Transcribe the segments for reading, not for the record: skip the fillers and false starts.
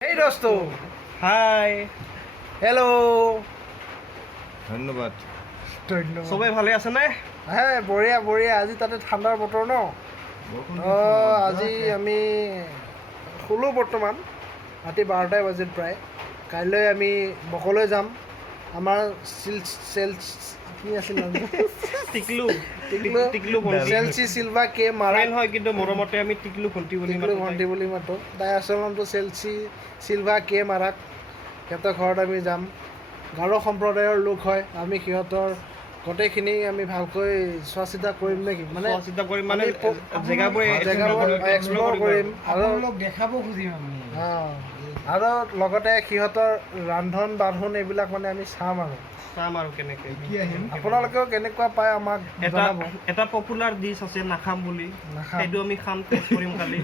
Hey dosto, হাই hello. ধন্যবাদ। সবাই ভালে আছে নে? হে বঢ়িয়া বঢ়িয়া আজি তাতে ঠাণ্ডাৰ বতৰ ন আজি আমি শুলো বৰ্তমান ৰাতি 12টাই বাজিল প্ৰায় কাইলৈ আমি বকলৈ যাম আমাৰ কি আছিল টিকলু টিকলু চেলচি চিলভা কে মাৰা মাৰাইন হয় কিন্তু মৰমতে আমি টিকলু ভণ্টি বুলি ভণ্টি বুলি মাতো তাই আচল নামটো চেলচি চিলভা কে মাৰাক সিহঁতৰ ঘৰত আমি যাম গাৰো সম্প্ৰদায়ৰ লোক হয় আমি সিহঁতৰ গোটেইখিনি আমি ভালকৈ চোৱা চিতা কৰিম নেকি মানে চিন্তা কৰিম মানে জেগাবোৰ এক্সপ্ল'ৰ কৰিম আৰু দেখাব খুজিম আমি আৰু লগতে সিহঁতৰ ৰান্ধন বাঢ়ন এইবিলাক মানে আমি চাম আৰু চাম আৰু কেনেকৈ আপোনালোকেও কেনেকুৱা পায় আমাক জনাব এটা পপুলাৰ ডিছ আছে নাখাম বুলি নাখাম। সেইটো আমি খাম টেষ্ট কৰিম কালি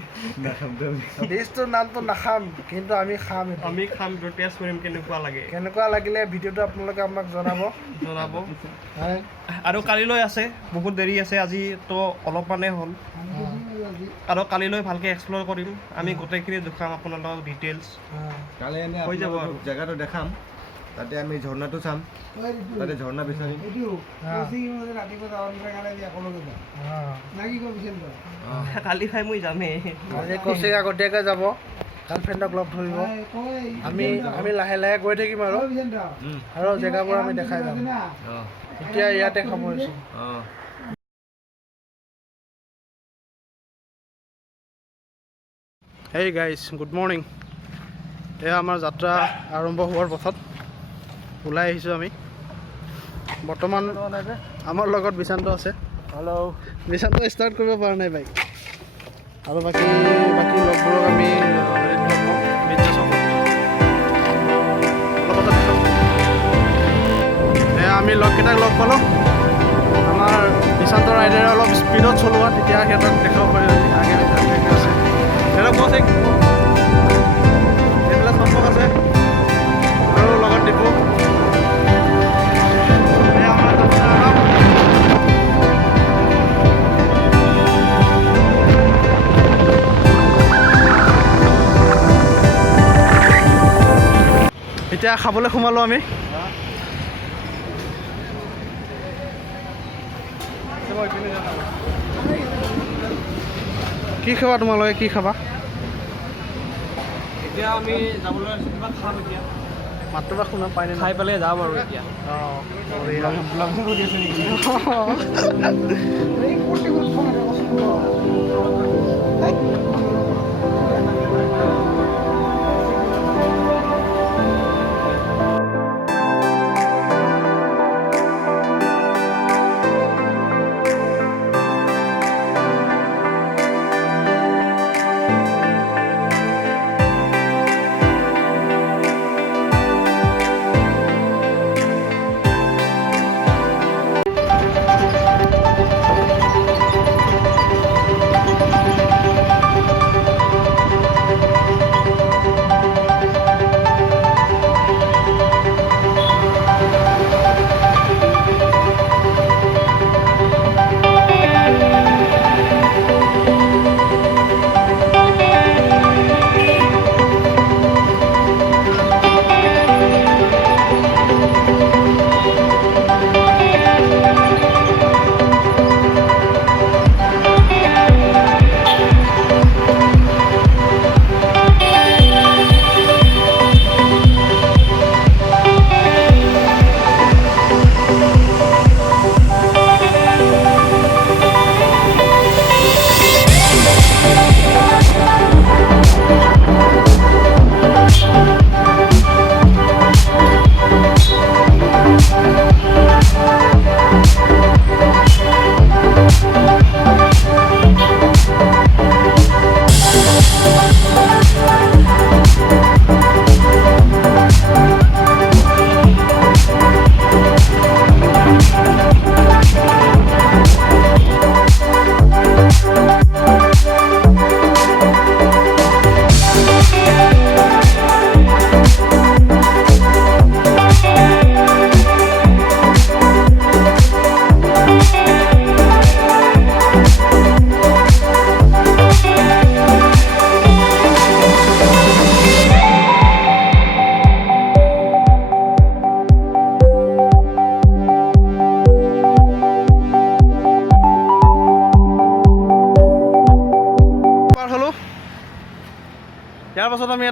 ডিছটোৰ নামটো নাখাম কিন্তু আমি খাম এইটো। আমি খাম টেষ্ট কৰিম কেনেকুৱা লাগে কেনেকুৱা লাগিলে ভিডিঅ'টো আপোনালোকে আমাক জনাব হয় আৰু কালিলৈ আছে বহুত দেৰি আছে আজি তো অলপমানে হ'ল আৰু কালিলৈ ভালকৈ এক্সপ্ল'ৰ কৰিম আমি গোটেইখিনি দেখাম আপোনালোকক ডিটেইলছ কালি এনে হৈ যাব আৰু। জেগাটো দেখাম তাতে আমি ঝৰ্ণাটো চাম তাতে ঝৰ্ণা বিচাৰিম কালি খাই মই যামেই আজি কৌশিক আগতীয়াকৈ যাব গাৰ্লফ্ৰেণ্ডক লগ ধৰিব আমি লাহে লাহে গৈ থাকিম আৰু জেগাবোৰ আমি দেখাই যাম এতিয়া ইয়াতে সামৰিছোঁ হেই গাইজ গুড মৰ্ণিং এয়া আমাৰ যাত্ৰা আৰম্ভ হোৱাৰ পথত ওলাই আহিছোঁ আমি বৰ্তমান আমাৰ লগত বিশান্ত আছে হেল্ল' বিশান্ত ষ্টাৰ্ট কৰিব পৰা নাই বাইক আৰু বাকী লগবোৰক আমি এয়া আমি লগকেইটাক লগ পালোঁ আমাৰ বিশান্ত ৰাইডাৰে অলপ স্পীডত চলোৱা তেতিয়া সিহঁতক দেখাব পাৰিম আগে আছে সিহঁতক বছ এইবিলাক সম্ভৱ আছে আৰু লগত ডিপু এতিয়া খাবলৈ সোমালোঁ আমি কি খাবা তোমালোকে কি খাবা এতিয়া আমি যাবলৈ কিবা খাম এতিয়া মাত্ৰ বা শুনা পাই খাই পেলাই যাম আৰু এতিয়া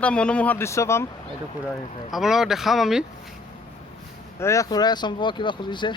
এটা মনোমোহা দৃশ্য পাম এইটো খুৰা আপোনালোকক দেখাম আমি এয়া খুৰাই চম্পক কিবা খুজিছে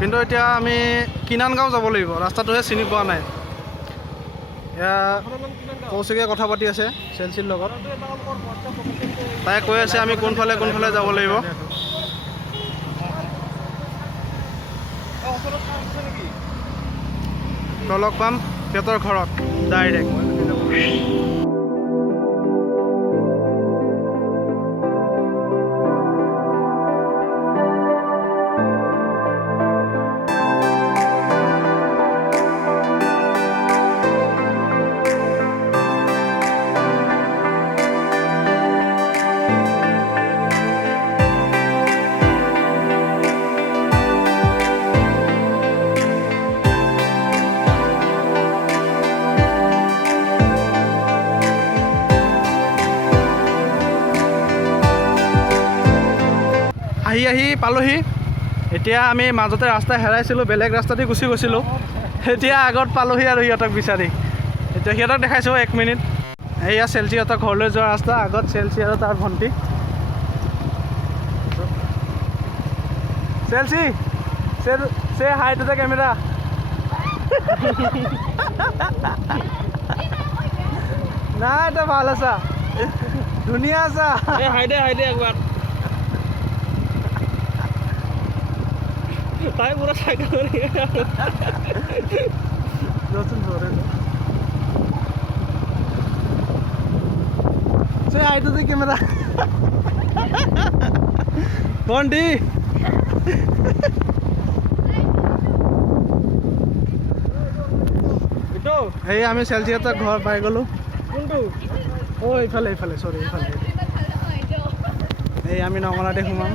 কিন্তু এতিয়া আমি কিনান গাঁও যাব লাগিব ৰাস্তাটোহে চিনি পোৱা নাই এয়া কৌশিকে কথা পাতি আছে চেলচিৰ লগত তাই কৈ আছে আমি কোনফালে যাব লাগিব লগ পাম সিহঁতৰ ঘৰত ডাইৰেক্ট আহি পালোহি এতিয়া আমি মাজতে ৰাস্তা হেৰাইছিলোঁ বেলেগ ৰাস্তা দি গুচি গৈছিলোঁ এতিয়া আগত পালোহি আৰু সিহঁতক বিচাৰি এতিয়া সিহঁতক দেখাইছোঁ 1 মিনিট এয়া চেলচিহঁতৰ ঘৰলৈ যোৱা ৰাস্তা আগত চেলচি আৰু তাৰ ভণ্টি চেলচি সে হাই টু দ্য কেমেৰা নাই তই ভাল আছা ধুনীয়া আছা হাই দে একবাৰ তাই পুৰা চাইকেল কৰি Say hi to the camera. Bondi. এই আমি চেলচিয়াতৰ ঘৰ পাই গ'লো কোনটো ইফালে সৰি ইফালে এই আমি নঙলাতে সোমাম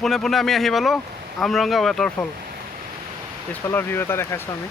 পোনে পোনে আমি আহি পালোঁ আমৰংগা ৱাটাৰফল পিছফালৰ ভিউ এটা দেখাইছোঁ আমি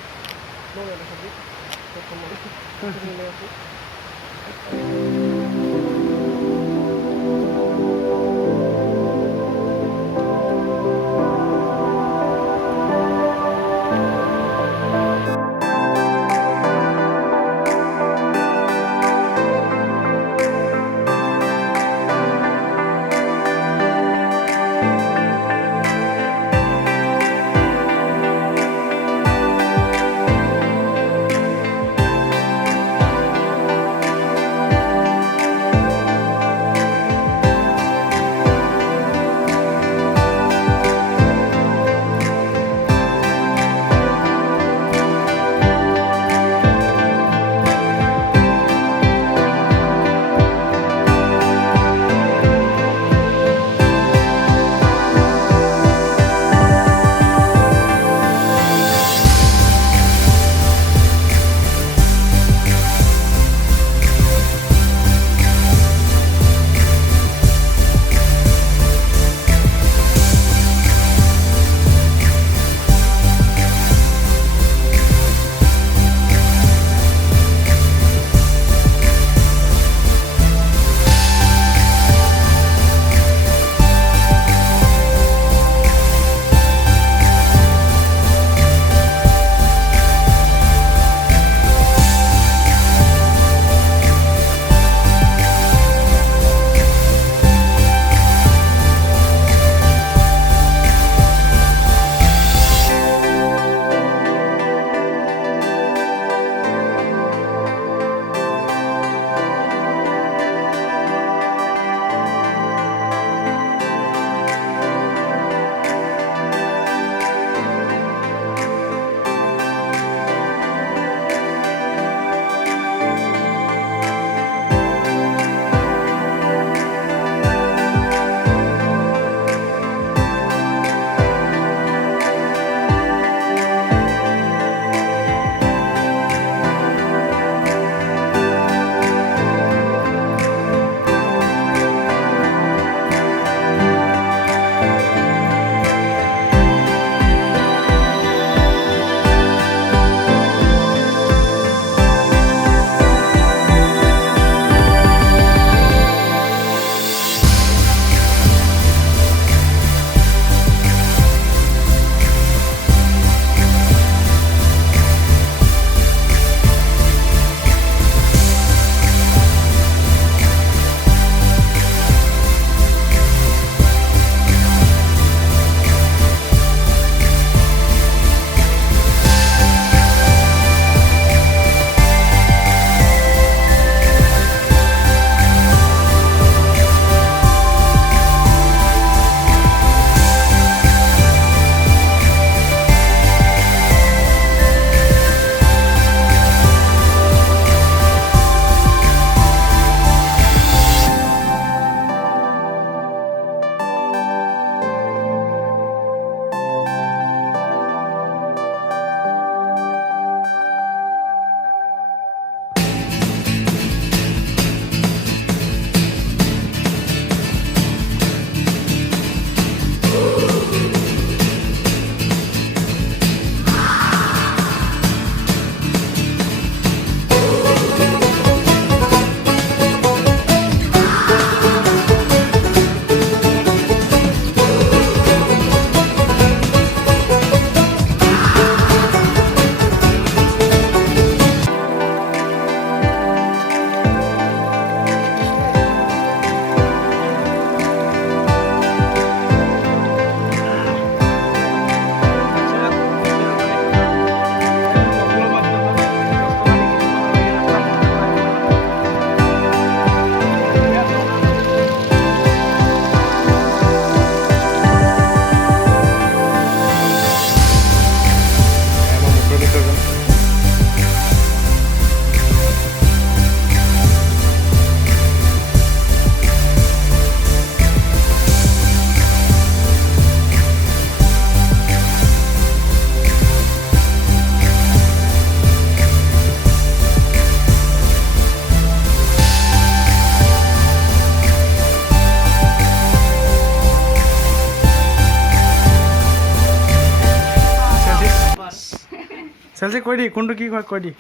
চেলচি কৈ দি কোনটো কি কয় কৈ দি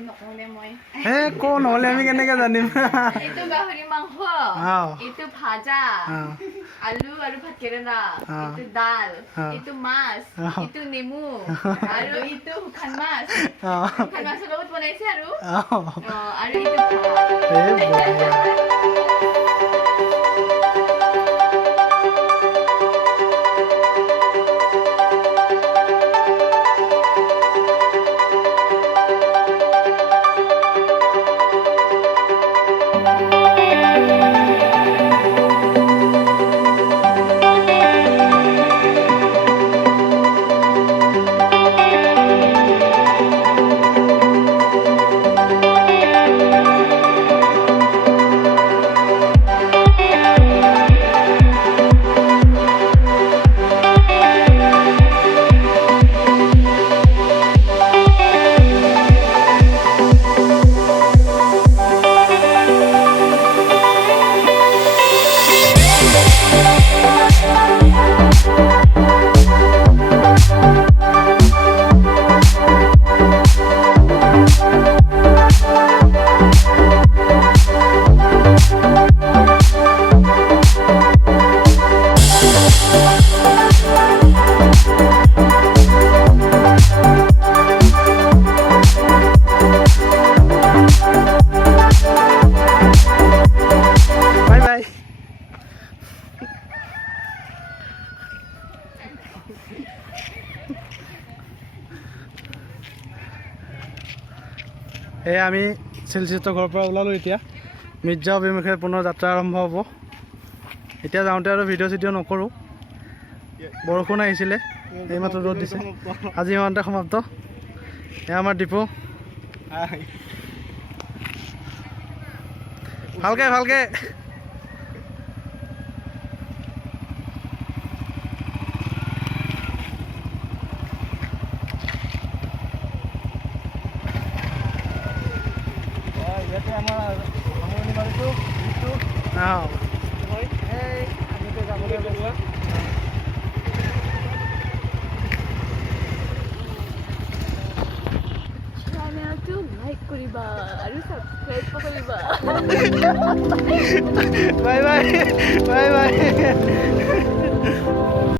নকলে মই হে ক নহ'লে আমি কেনেকৈ জানিম এইটো গাহৰি মাংস এইটো ভাজা আলু আৰু ভাত কেৰেলা এইটো দাল এইটো মাছ এইটো নেমু আৰু এইটো শুকান মাছ শুকান মাছৰ লগত বনাইছে আৰু এইটো আমি চেলচিয়াছৰ ঘৰৰ পৰা ওলালোঁ এতিয়া মিৰ্জা অভিমুখে পুনৰ যাত্ৰা আৰম্ভ হ'ব এতিয়া যাওঁতে আৰু ভিডিঅ' চিডিঅ' নকৰোঁ বৰষুণ আহিছিলে এইমাত্ৰ ৰ'দ দিছে আজি ইমানতে সমাপ্ত এয়া আমাৰ ডিপু ভালকৈ ভালকৈ চেনেলটো লাইক কৰিবা আৰু সাবস্ক্ৰাইব কৰিবা বাই বাই বাই বাই